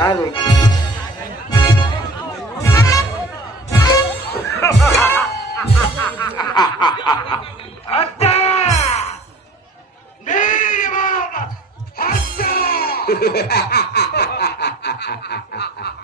আরে হত্যা নির্মম হত্যা আমি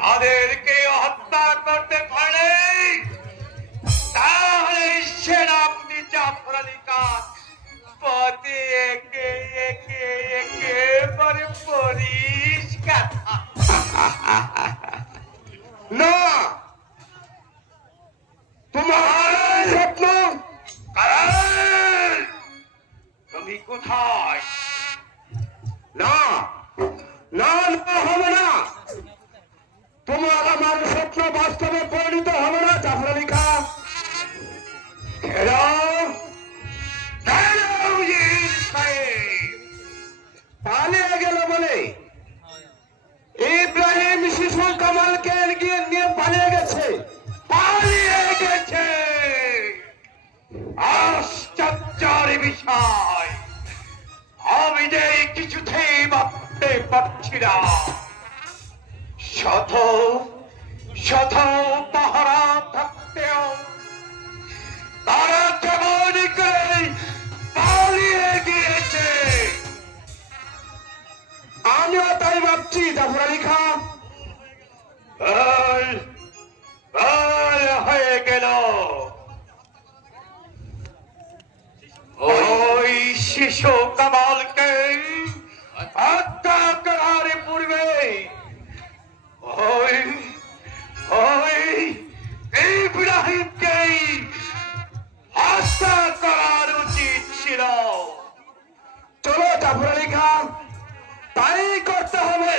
তাদেরকে হত্যা করতে পারে। তাহলে সেনাপতি জাফর আলী খান পথে একে একে একেবারে পরিষ্কার না, তোমার তুমি কোথায়? না না না, হবে না। তোমার আমার স্বপ্ন বাস্তবে পরিণত হবে না, জাফর সাহেব। পালিয়ে গেল বলে। ইব্রাহিম শিশু কামালকে গিয়ে নিয়ে পালিয়ে গেছে। পালিয়ে গেছে। আশ্চর্যের বিষয়। না শত শত পাহারা থাকতেও তারা কেমন করে পালিয়ে গিয়েছে? আমিও তাই ভাবছি জাফর আলী খান হয়ে গেল। ওই শিশু কামালকে খান তাই করতে হবে।